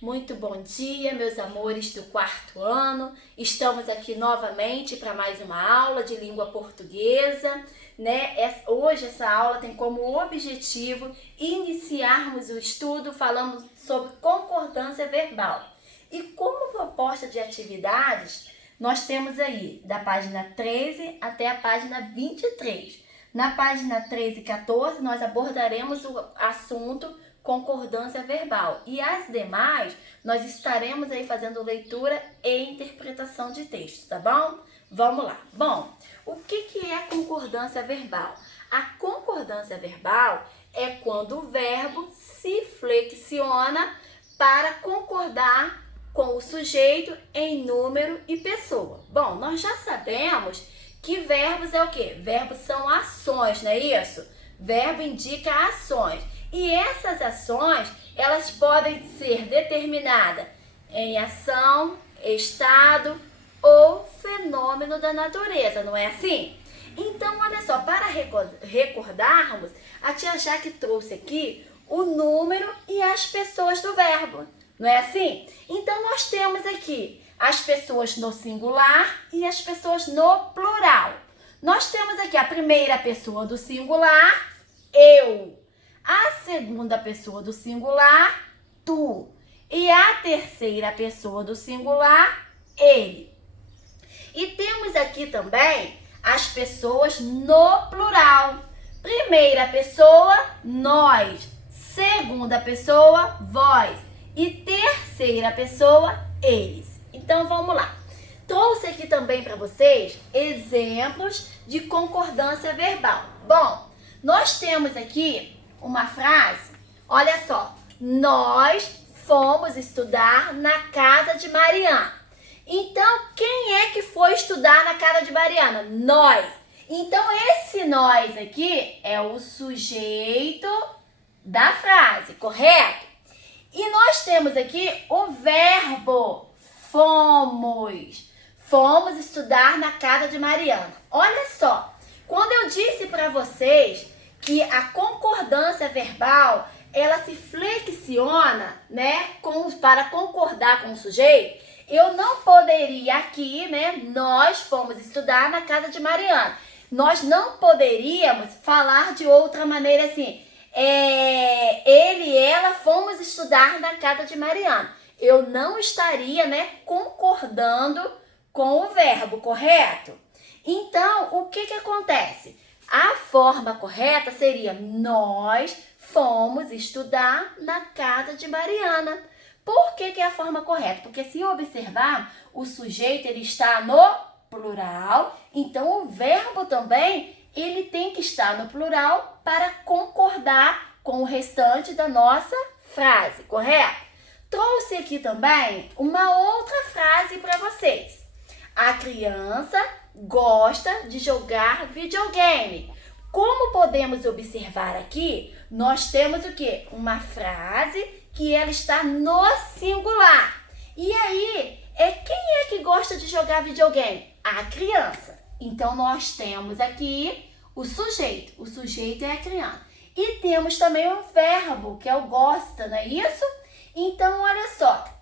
Muito bom dia, meus amores do quarto ano. Estamos aqui novamente para mais uma aula de língua portuguesa, né? Hoje essa aula tem como objetivo iniciarmos o estudo falando sobre concordância verbal. E como proposta de atividades, nós temos aí da página 13 até a página 23. Na página 13 e 14, nós abordaremos o assunto concordância verbal. E as demais, nós estaremos aí fazendo leitura e interpretação de texto, tá bom? Vamos lá. Bom, o que é concordância verbal? A concordância verbal é quando o verbo se flexiona para concordar com o sujeito em número e pessoa. Bom, nós já sabemos que verbos é o quê? Verbos são ações, não é isso? Verbo indica ações. E essas ações, elas podem ser determinadas em ação, estado ou fenômeno da natureza, não é assim? Então, olha só, para recordarmos, a tia Jaque trouxe aqui o número e as pessoas do verbo, não é assim? Então, nós temos aqui as pessoas no singular e as pessoas no plural. Nós temos aqui a primeira pessoa do singular, eu. A segunda pessoa do singular, tu. E a terceira pessoa do singular, ele. E temos aqui também as pessoas no plural. Primeira pessoa, nós. Segunda pessoa, vós. E terceira pessoa, eles. Então, vamos lá. Trouxe aqui também para vocês exemplos de concordância verbal. Bom, nós temos aqui uma frase, olha só, nós fomos estudar na casa de Mariana. Então, quem é que foi estudar na casa de Mariana? Nós. Então, esse nós aqui é o sujeito da frase, correto? E nós temos aqui o verbo fomos. Fomos estudar na casa de Mariana. Olha só, quando eu disse para vocês que a concordância verbal, ela se flexiona, né, para concordar com o sujeito, eu não poderia aqui, né, nós fomos estudar na casa de Mariana. Nós não poderíamos falar de outra maneira assim, ele e ela fomos estudar na casa de Mariana. Eu não estaria, né, concordando com o verbo, correto? Então, o que acontece? A forma correta seria nós fomos estudar na casa de Mariana. Por que é a forma correta? Porque se observar, o sujeito ele está no plural, então o verbo também ele tem que estar no plural para concordar com o restante da nossa frase, correto? Trouxe aqui também uma outra frase para vocês. A criança gosta de jogar videogame. Como podemos observar aqui, nós temos o quê? Uma frase que ela está no singular. E aí, quem é que gosta de jogar videogame? A criança. Então, nós temos aqui o sujeito. O sujeito é a criança. E temos também o verbo, que é o gosta, não é isso? Então, olha só.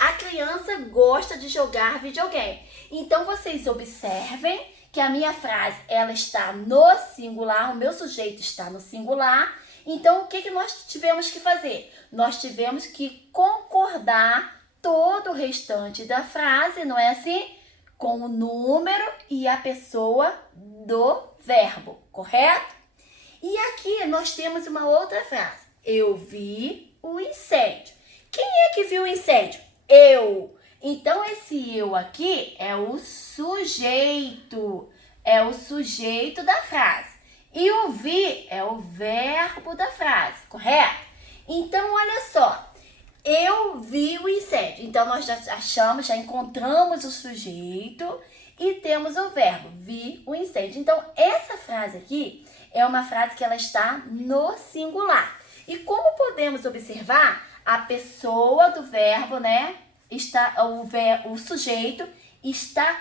A criança gosta de jogar videogame. Então, vocês observem que a minha frase, ela está no singular, o meu sujeito está no singular. Então, o que nós tivemos que fazer? Nós tivemos que concordar todo o restante da frase, não é assim? Com o número e a pessoa do verbo, correto? E aqui nós temos uma outra frase. Eu vi o incêndio. Quem é que viu o incêndio? Eu. Então, esse eu aqui é o sujeito. É o sujeito da frase. E o vi é o verbo da frase, correto? Então, olha só. Eu vi o incêndio. Então, nós já encontramos o sujeito e temos o verbo. Vi o incêndio. Então, essa frase aqui é uma frase que ela está no singular. E como podemos observar, a pessoa do verbo, né? O sujeito está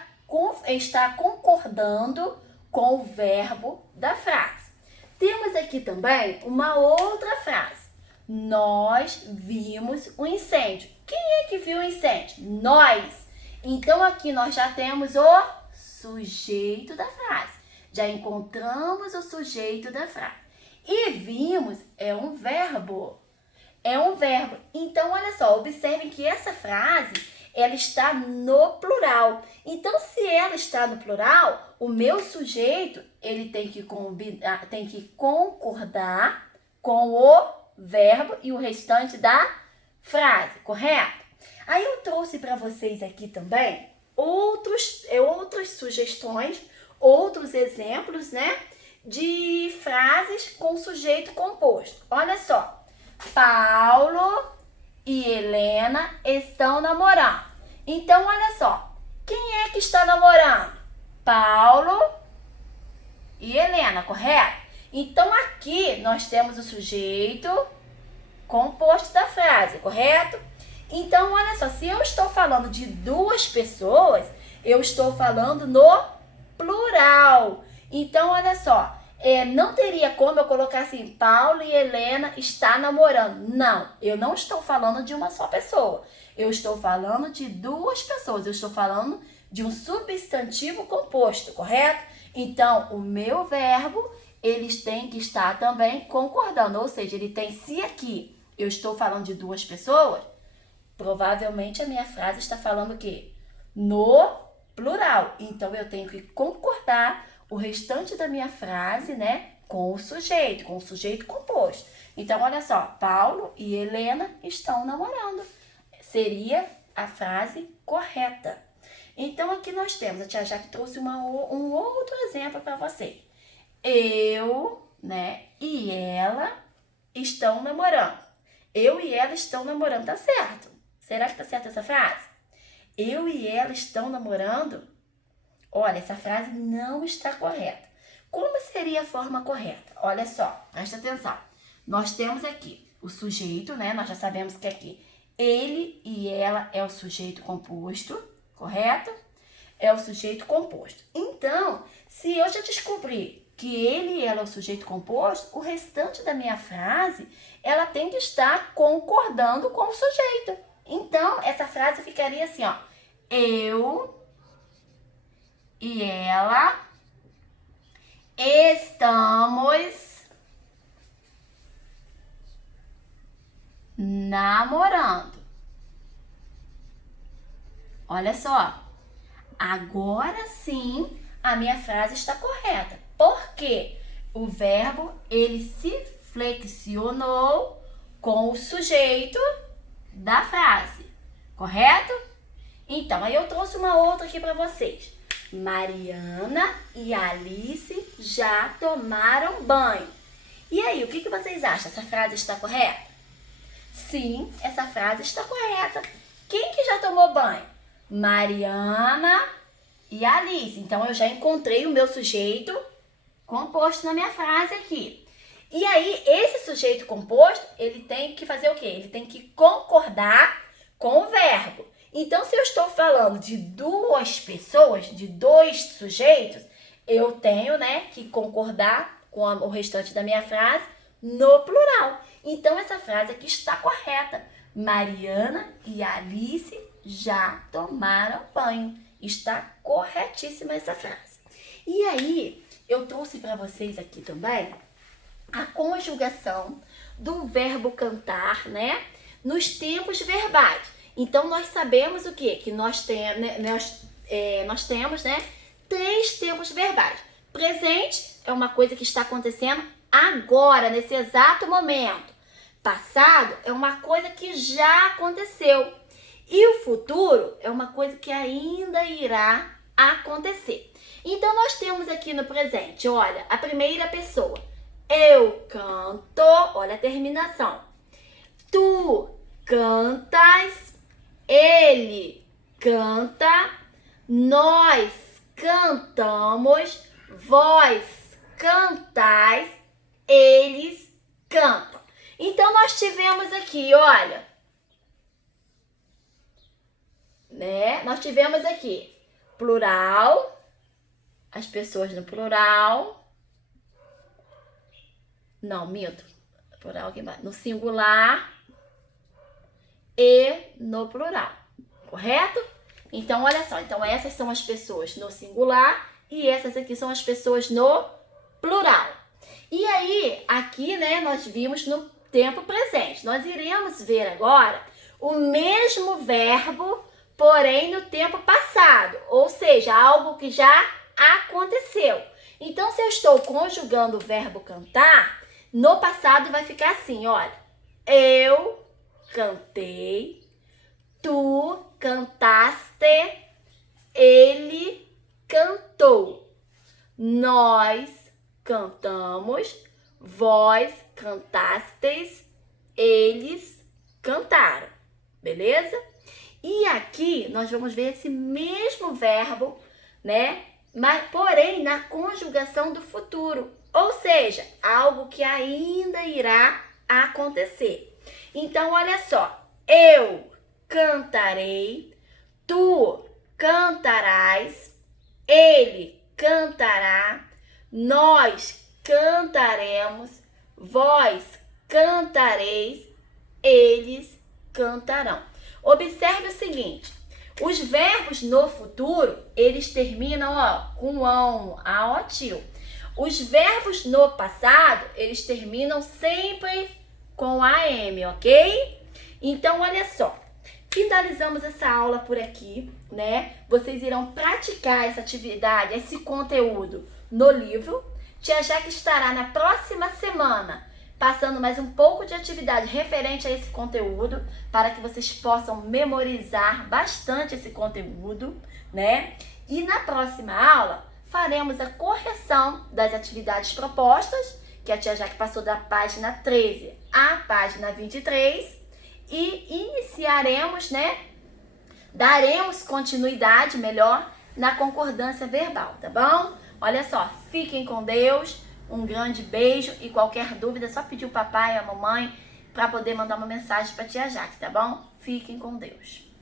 concordando com o verbo da frase. Temos aqui também uma outra frase. Nós vimos o incêndio. Quem é que viu o incêndio? Nós. Então, aqui nós já temos o sujeito da frase. Já encontramos o sujeito da frase. E vimos é um verbo. É um verbo. Então, olha só, observem que essa frase, ela está no plural. Então, se ela está no plural, o meu sujeito, ele tem que concordar com o verbo e o restante da frase, correto? Aí eu trouxe para vocês aqui também outras sugestões, outros exemplos, né, de frases com sujeito composto. Olha só, Paulo e Helena estão namorando. Então, olha só, quem é que está namorando? Paulo e Helena, correto? Então, aqui nós temos o sujeito composto da frase, correto? Então, olha só, se eu estou falando de duas pessoas, eu estou falando no plural. Então, olha só, não teria como eu colocar assim, Paulo e Helena está namorando. Não, eu não estou falando de uma só pessoa. Eu estou falando de duas pessoas. Eu estou falando de um substantivo composto, correto? Então, o meu verbo, eles têm que estar também concordando. Ou seja, ele tem, se aqui eu estou falando de duas pessoas, provavelmente a minha frase está falando o quê? No plural. Então, eu tenho que concordar o restante da minha frase, né, com o sujeito composto. Então, olha só, Paulo e Helena estão namorando. Seria a frase correta. Então, aqui nós temos, a tia Jaque trouxe um outro exemplo para você. Eu, né, e ela estão namorando. Eu e ela estão namorando, tá certo? Será que tá certa essa frase? Eu e ela estão namorando? Olha, essa frase não está correta. Como seria a forma correta? Olha só, presta atenção. Nós temos aqui o sujeito, né? Nós já sabemos que aqui ele e ela é o sujeito composto, correto? É o sujeito composto. Então, se eu já descobri que ele e ela é o sujeito composto, o restante da minha frase, ela tem que estar concordando com o sujeito. Então, essa frase ficaria assim, ó. Eu e ela estamos namorando. Olha só. Agora sim, a minha frase está correta. Porque o verbo, ele se flexionou com o sujeito da frase. Correto? Então, aí eu trouxe uma outra aqui para vocês. Mariana e Alice já tomaram banho. E aí, o que vocês acham? Essa frase está correta? Sim, essa frase está correta. Quem que já tomou banho? Mariana e Alice. Então, eu já encontrei o meu sujeito composto na minha frase aqui. E aí, esse sujeito composto, ele tem que fazer o quê? Ele tem que concordar com o verbo. Então, se eu estou falando de duas pessoas, de dois sujeitos, eu tenho, né, que concordar com o restante da minha frase no plural. Então, essa frase aqui está correta. Mariana e Alice já tomaram banho. Está corretíssima essa frase. E aí, eu trouxe para vocês aqui também a conjugação do verbo cantar, né, nos tempos verbais. Então, nós sabemos o quê? Que nós temos, né, 3 tempos verbais. Presente é uma coisa que está acontecendo agora, nesse exato momento. Passado é uma coisa que já aconteceu. E o futuro é uma coisa que ainda irá acontecer. Então, nós temos aqui no presente, olha, a primeira pessoa. Eu canto, olha a terminação. Tu cantas. Ele canta, nós cantamos, vós cantais, eles cantam. Então, nós tivemos aqui, olha, né? Nós tivemos aqui plural, as pessoas no plural. Não, minto. plural aqui embaixo, no singular e no plural, correto? Então, olha só, então essas são as pessoas no singular e essas aqui são as pessoas no plural. E aí, aqui, né, nós vimos no tempo presente. Nós iremos ver agora o mesmo verbo, porém no tempo passado, ou seja, algo que já aconteceu. Então, se eu estou conjugando o verbo cantar, no passado vai ficar assim, olha. Eu cantei, tu cantaste, ele cantou, nós cantamos, vós cantastes, eles cantaram, beleza? E aqui nós vamos ver esse mesmo verbo, né? Mas, porém, na conjugação do futuro, ou seja, algo que ainda irá acontecer. Então, olha só, eu cantarei, tu cantarás, ele cantará, nós cantaremos, vós cantareis, eles cantarão. Observe o seguinte, os verbos no futuro, eles terminam com ão, a, o, tio. Os verbos no passado, eles terminam sempre com AM, ok? Então, olha só, finalizamos essa aula por aqui, né? Vocês irão praticar essa atividade, esse conteúdo no livro. Tia Jaque estará na próxima semana passando mais um pouco de atividade referente a esse conteúdo, para que vocês possam memorizar bastante esse conteúdo, né? E na próxima aula, faremos a correção das atividades propostas, que a Tia Jaque passou da página 13 à página 23, e iniciaremos, né? Daremos continuidade, melhor, na concordância verbal, tá bom? Olha só, fiquem com Deus, um grande beijo e qualquer dúvida, é só pedir o papai e a mamãe para poder mandar uma mensagem para Tia Jaque, tá bom? Fiquem com Deus.